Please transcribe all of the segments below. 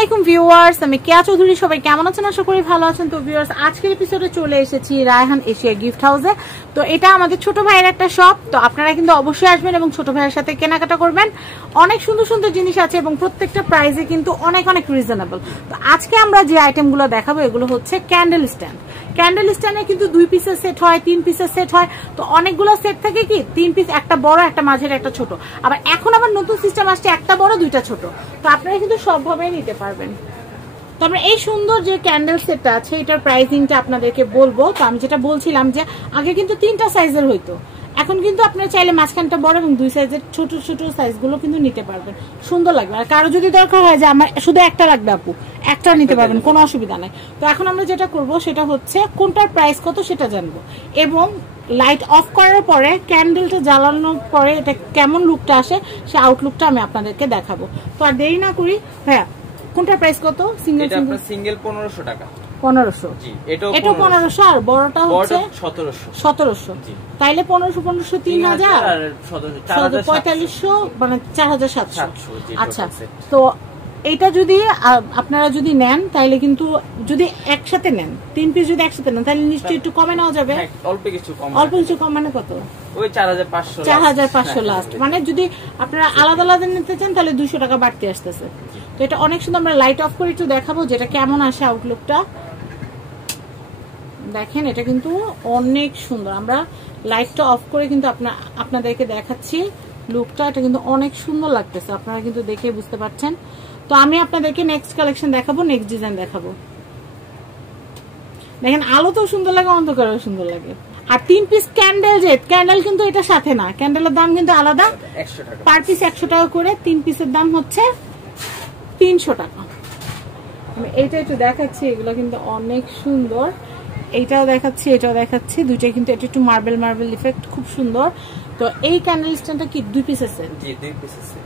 আলাইকুম ভিউয়ার্স, আমি কেয়া চৌধুরী। সবাই কেমন আছেন? আশা করি ভালো আছেন। তো ভিউয়ার্স, আজকের এপিসোডে চলে এসেছি রায়হান এশিয়া গিফট হাউসে। তো এটা আমাদের ছোট ভাইয়ের একটা শপ। তো আপনারা কিন্তু অবশ্যই আসবেন এবং ছোট ভাইয়ের সাথে কেনাকাটা করবেন। অনেক সুন্দর সুন্দর জিনিস আছে এবং প্রত্যেকটা প্রাইসে কিন্তু অনেক অনেক রিজনেবল। তো আজকে আমরা যে আইটেমগুলো দেখাবো এগুলো হচ্ছে ক্যান্ডেল স্ট্যান্ড। ক্যান্ডেল স্ট্যান্ডে কিন্তু 2 পিসের সেট হয়, 3 পিসের সেট হয়। তো অনেকগুলো সেট থাকে কি 3 পিস, একটা বড়, একটা মাঝের, একটা ছোট। আবার এখন আবার নতুন সিস্টেম আসছে, একটা বড়, 2টা ছোট। তো আপনারা কিন্তু সবভাবে নিতে পারবেন। তো আমরা এই সুন্দর যে ক্যান্ডেল সেটটা আছে এটার প্রাইসিংটা আপনাদেরকে বলবো। তো আমি যেটা বলছিলাম যে আগে কিন্তু 3টা সাইজের হইতো, এখন কিন্তু আপনারা চাইলে মাঝখানটা বড় এবং 2 সাইজের ছোট ছোট সাইজগুলো কিন্তু নিতে পারবেন, সুন্দর লাগবে। আর কারো যদি দরকার হয় যে আমার শুধু একটা লাগবে আপু, একটা নিতে পারবেন, কোনো অসুবিধা নাই। তো এখন আমরা যেটা করব সেটা হচ্ছে কোনটার প্রাইস কত সেটা জানবো এবং লাইট অফ করার পরে ক্যান্ডেলটা জ্বালানোর পরে এটা কেমন লুকটা আসে সে আউটলুকটা আমি আপনাদেরকে দেখাবো। তো আর দেরি না করি, ভাইয়া কোনটার প্রাইস কত? সিঙ্গেল 1500 টাকা। 1500? জি, এটা 1500 আর বড়টা হচ্ছে 1700। তাইলে 1500 3000 আর 4500 মানে 4700। আচ্ছা, তো এটা যদি আপনারা যদি নেন তাইলে কিন্তু যদি একসাথে নেন 3 পিস যদি একসাথে নেন তাহলে নিশ্চয়ই একটু কমে নেওয়া যাবে। অল্প কিছু কম মানে কত? ওই 4500 4500 লাস্ট। মানে যদি আপনারা আলাদা আলাদা নিতে চান তাহলে 200 টাকা বাড়তি আসতেছে। তো এটা অনেক সুন্দর। আমরা লাইট অফ করে একটু দেখাবো যেটা কেমন আসে আউটলুকটা। দেখেন এটা কিন্তু অনেক সুন্দর। আমরা লাইটটা অফ করে কিন্তু আপনাদেরকে দেখাচ্ছি লুকটা। এটা কিন্তু অনেক সুন্দর লাগতেছে, আপনারা কিন্তু দেখে বুঝতে পারছেন। তো আমি আপনাদেরকে নেক্সট কালেকশন দেখাবো, নেক্সট ডিজাইন দেখাবো। দেখেন আলোতেও সুন্দর লাগে, অন্ধকারেও সুন্দর লাগে। আর 3 পিস ক্যান্ডেল, যে ক্যান্ডেল কিন্তু এটা সাথে না, ক্যান্ডেলের দাম কিন্তু আলাদা, 100 টাকা পার পিস 100 টাকা করে। 3 পিসের দাম হচ্ছে 300 টাকা। আমি এইটা একটু দেখাচ্ছি, এগুলো কিন্তু অনেক সুন্দর। এইটাও দেখাচ্ছি, এটাও দেখাচ্ছি, দুইটাই কিন্তু এটা একটু মার্বেল ইফেক্ট, খুব সুন্দর। তো এই ক্যান্ডেল স্ট্যান্ডটা কি 2 পিসের সেট? জি,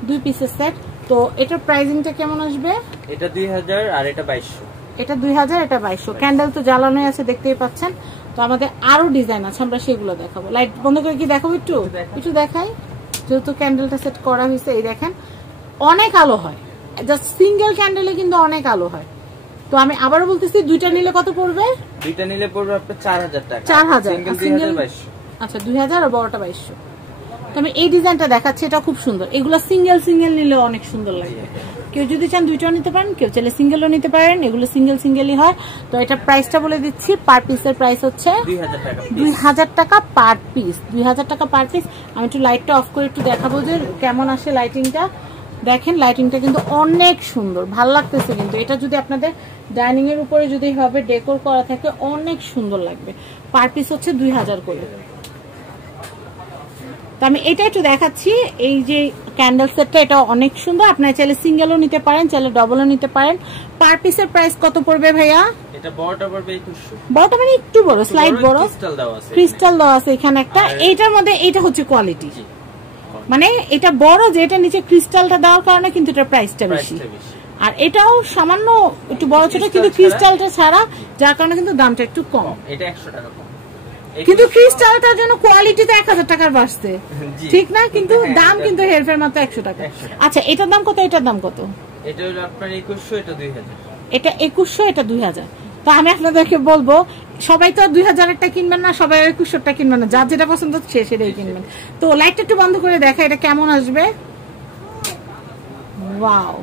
2 পিসের সেট। তো এটার প্রাইসিংটা কেমন আসবে? এটা 2000 আর এটা 2200। এটা 2000, এটা 2200। ক্যান্ডেল তো জ্বালানোই আছে, দেখতেই পাচ্ছেন। তো আমাদের আরো ডিজাইন আছে, আমরা সেগুলো দেখাবো। লাইট বন্ধ করে কি দেখাবো? একটু দেখাই, যেহেতু ক্যান্ডেলটা সেট করা হয়েছে। এই দেখেন অনেক আলো হয়, জাস্ট সিঙ্গেল ক্যান্ডেলে কিন্তু অনেক আলো হয়। তো আমি আবারও বলতেছি, দুইটা নিলে কত পড়বে? দুইটা নিলে পড়বে আপনার 4000 টাকা। 4000, সিঙ্গেল 2200। আচ্ছা 2000 আর বড়টা 2200। তো আমি এই ডিজাইনটা দেখাচ্ছি, এটা খুব সুন্দর। এগুলো সিঙ্গেল নিলে অনেক সুন্দর লাগবে। কেউ যদি চান দুইটাও নিতে পারেন, কেউ চাইলে সিঙ্গেলও নিতে পারেন। এগুলো সিঙ্গেলই হয়। তো এটা প্রাইসটা বলে দিচ্ছি, পার পিসের প্রাইস হচ্ছে 2000 টাকা পার পিস। 2000 টাকা পার পিস। আমি একটু লাইটটা অফ করে একটু দেখাবো যে কেমন আসে লাইটিংটা। দেখেন লাইটিংটা কিন্তু অনেক সুন্দর, ভালো লাগতেছে। কিন্তু এটা যদি আপনাদের ডাইনিং এর উপরে যদি হবে ডেকোর করা থাকে অনেক সুন্দর লাগবে। পার পিস হচ্ছে 2000 করে। তো আমি এটা একটু দেখাচ্ছি, এই যে ক্যান্ডেল সেটটা, এটা অনেক সুন্দর। আপনারা চাইলে সিঙ্গেলও নিতে পারেন, চাইলে ডবলও নিতে পারেন। পার পিসের প্রাইস কত পড়বে ভাইয়া? এটা বড়টা পড়বে 2100। বড়টা মানে একটু বড়, স্লাইড বড়, ক্রিস্টাল দেওয়া আছে এখানে একটা। এইটার মধ্যে এইটা হচ্ছে কোয়ালিটি, মানে এটা বড় যে এটা নিচে ক্রিস্টালটা দেওয়ার কারণে কিন্তু এটার প্রাইসটা বেশি। আর এটাও সামান্য একটু বড় ছোট, কিন্তু ক্রিস্টালটা ছাড়া, যার কারণে কিন্তু দামটা একটু কম। এটা 100 টাকা কম, কিন্তু ক্রিস্টালটার জন্য কোয়ালিটিতে 1000 টাকার বাড়ছে, ঠিক না? কিন্তু দাম কিন্তু হেরফের মাত্র 100 টাকা। আচ্ছা এটার দাম কত? এটার দাম কত? এটা হলো আপনার 2100, এটা 2000। এটা 2100, এটা 2000। তো আমি আপনাদেরকে বলবো, সবাই তো 2000-এরটা কিনবেন না, সবাই 2100-টা কিনবেন না, যার যেটা পছন্দ হচ্ছে সেটাই কিনবেন। তো লাইটটা একটু বন্ধ করে দেখা এটা কেমন আসবে। ওয়াও,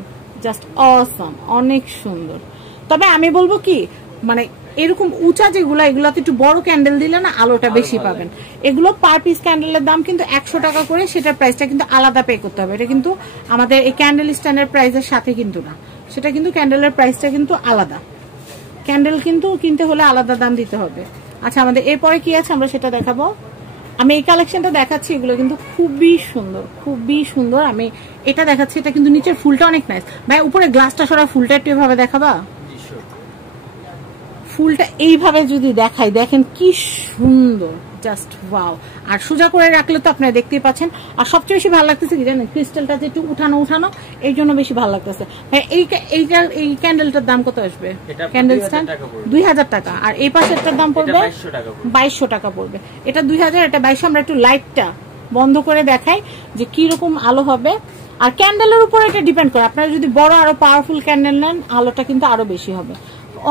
জাস্ট অসম, অনেক সুন্দর। তবে আমি বলবো কি, মানে এরকম উঁচা যেগুলো, এগুলোতে একটু বড় ক্যান্ডেল দিলে না আলোটা বেশি পাবেন। এগুলো পার পিস ক্যান্ডেলের দাম কিন্তু 100 টাকা করে, সেটার প্রাইসটা কিন্তু আলাদা পে করতে হবে। এটা কিন্তু আমাদের এই ক্যান্ডেল স্ট্যান্ডের প্রাইসের সাথে কিন্তু না, সেটা কিন্তু ক্যান্ডেলের প্রাইসটা কিন্তু আলাদা। ক্যান্ডেল কিন্তু কিনতে হলে আলাদা দাম দিতে হবে। আচ্ছা আমাদের এরপরে কি আছে আমরা সেটা দেখাবো। আমি এই কালেকশনটা দেখাচ্ছি, এগুলো কিন্তু খুবই সুন্দর। আমি এটা দেখাচ্ছি, এটা কিন্তু নিচের ফুলটা অনেক নাইস। ভাই উপরে গ্লাসটা সরা, ফুলটা একটু এভাবে দেখাবা। ফুলটা এইভাবে যদি দেখাই, দেখেন কি সুন্দর, জাস্ট ওয়াও। আর সোজা করে রাখলে তো আপনারা দেখতেই পাচ্ছেন। আর সবচেয়ে বেশি ভালো লাগতেছে কি জানেন, ক্রিস্টালটা যে একটু উঠানো, এই জন্য বেশি ভালো লাগতেছে। এই ক্যান্ডেলটার দাম কত আসবে? ক্যান্ডেল স্ট্যান্ড 2000 টাকা। আর এই পাশেরটার দাম পড়বে 2200 টাকা পড়বে। এটা 2000, এটা 2200। আমরা একটু লাইটটা বন্ধ করে দেখাই যে কি রকম আলো হবে। আর ক্যান্ডেলের উপর এটা ডিপেন্ড করে, আপনারা যদি বড় আরো পাওয়ারফুল ক্যান্ডেল নেন আলোটা কিন্তু আরো বেশি হবে।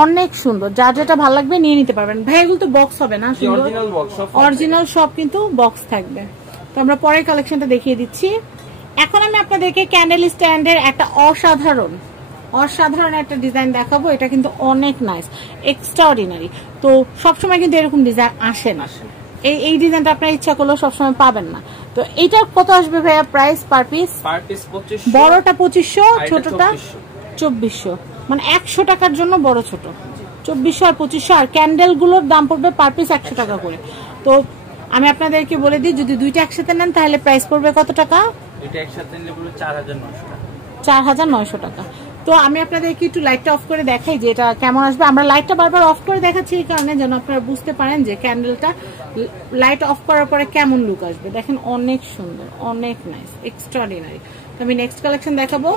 অনেক সুন্দর, যার যেটা ভালো লাগবে নিয়ে নিতে পারবেন। ভাই এগুলো তো বক্স হবে না? অরিজিনাল সব কিন্তু বক্স থাকবে। তো আমরা পরের কালেকশনটা দেখিয়ে দিচ্ছি। এখন আমি আপনাদেরকে ক্যান্ডেল স্ট্যান্ডের একটা অসাধারণ একটা ডিজাইন দেখাবো। এটা কিন্তু অনেক নাইস, এক্সট্রাঅর্ডিনারি। তো সবসময় কিন্তু এরকম ডিজাইন আসে না, এই ডিজাইনটা আপনার ইচ্ছা করলেও সবসময় পাবেন না। তো এইটা কত আসবে ভাইয়া প্রাইস পার পিস? বড়টা 2500, ছোটটা 2400, মানে 100 টাকার জন্য বড় ছোট 2400 আর 2500। আর ক্যান্ডেল গুলোর দাম পড়বে পার পিস 100 টাকা করে। তো আমি আপনাদেরকে বলে দিই, যদি দুইটা একসাথে নেন তাহলে প্রাইস পড়বে কত টাকা? দুইটা একসাথে নিলে পুরো 4900 টাকা। 4900 টাকা। তো আমি আপনাদেরকে একটু লাইটটা অফ করে দেখাই যে এটা কেমন আসবে। আমরা লাইটটা বারবার অফ করে দেখাচ্ছি এই কারণে যেন আপনারা বুঝতে পারেন যে ক্যান্ডেলটা লাইট অফ করার পরে কেমন লুক আসবে। দেখেন অনেক সুন্দর, অনেক নাইস, এক্সট্রাঅর্ডিনারি। তো আমি নেক্সট কালেকশন দেখাবো।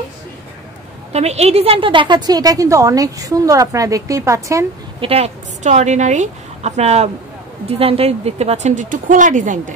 তো আমি এই ডিজাইনটা দেখাচ্ছি, এটা কিন্তু অনেক সুন্দর, আপনারা দেখতেই পাচ্ছেন। এটা এক্সট্রাঅর্ডিনারি, আপনারা ডিজাইনটাই দেখতে পাচ্ছেন, একটু খোলা ডিজাইনটা।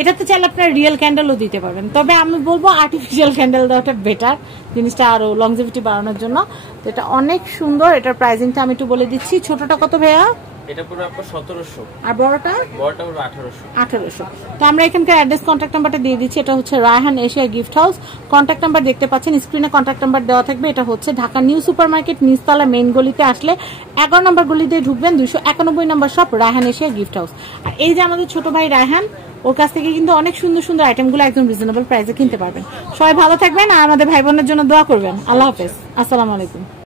এটাতে চাইলে আপনারা রিয়েল ক্যান্ডেলও দিতে পারবেন, তবে আমি বলবো আর্টিফিশিয়াল ক্যান্ডেল দেওয়াটা বেটার, জিনিসটা আরো লংজিভিটি বাড়ানোর জন্য। তো এটা অনেক সুন্দর। এটার প্রাইসিংটা আমি একটু বলে দিচ্ছি। ছোটটা কত ভাইয়া? এটা পুরো আপনার 1700, আর বড়টা? বড়টা পুরো 1800। 1800। তো আমরা এখানকার অ্যাড্রেস, কন্ট্যাক্ট নাম্বারটা দিয়ে দিচ্ছি। এটা হচ্ছে Raihan Asia gift house. Contact number দেখতে পাচ্ছেন স্ক্রিনে, কন্ট্যাক্ট নাম্বার দেওয়া থাকবে। এটা হচ্ছে ঢাকা নিউ সুপার মার্কেট নিচতলা মেইন গলিতে আসলে 11 নম্বর গলি দিয়ে ঢুকবেন, 291 নম্বর shop Raihan Asia gift house. আর এই যে আমাদের ছোট ভাই রায়হান, ওর কাছ থেকে কিন্তু অনেক সুন্দর সুন্দর আইটেমগুলো একদম রিজনেবল প্রাইসে কিনতে পারবেন। সবাই ভালো থাকবেন আর আমাদের ভাই বোনের জন্য দোয়া করবেন। আল্লাহ হাফেজ, আসসালামু আলাইকুম।